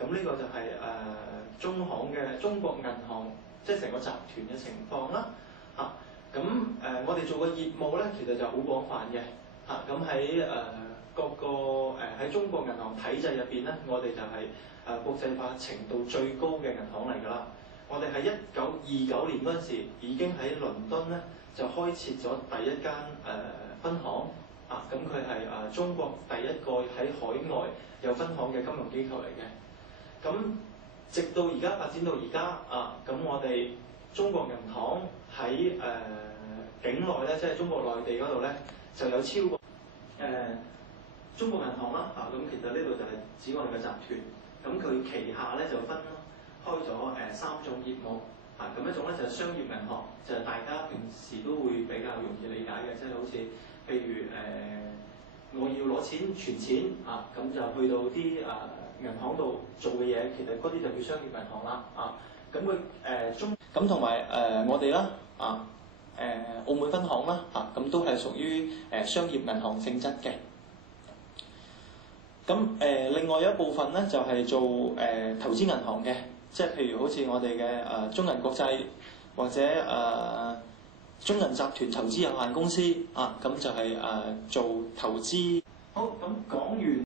咁呢個就係中行嘅中國銀行，即係成個集團嘅情況啦。咁我哋做嘅業務咧，其實就好廣泛嘅。咁喺各個喺中國銀行體制入邊咧，我哋就係國際化程度最高嘅銀行嚟㗎啦。我哋喺1929年嗰陣時，已經喺倫敦咧就開設咗第一間分行。咁佢係中國第一個喺海外有分行嘅金融機構嚟嘅。咁直到而家發展到而家咁我哋中國銀行喺境內咧，即係中國內地嗰度咧，就有超過中國銀行啦。咁其實呢度就係指我哋嘅集團。咁佢旗下咧就分開咗3種業務。咁一種咧就係商業銀行，就係大家平時都會比較容易理解嘅，即係好似譬如我要攞錢存錢咁就去到啲銀行度做嘅嘢，其實嗰啲就叫商業銀行啦。咁佢咁同埋我哋啦澳門分行啦咁都係屬於商業銀行性質嘅。咁另外有一部分咧就係做投資銀行嘅，即係譬如好似我哋嘅中銀國際或者中銀集團投資有限公司咁就係做投資。好，咁講完。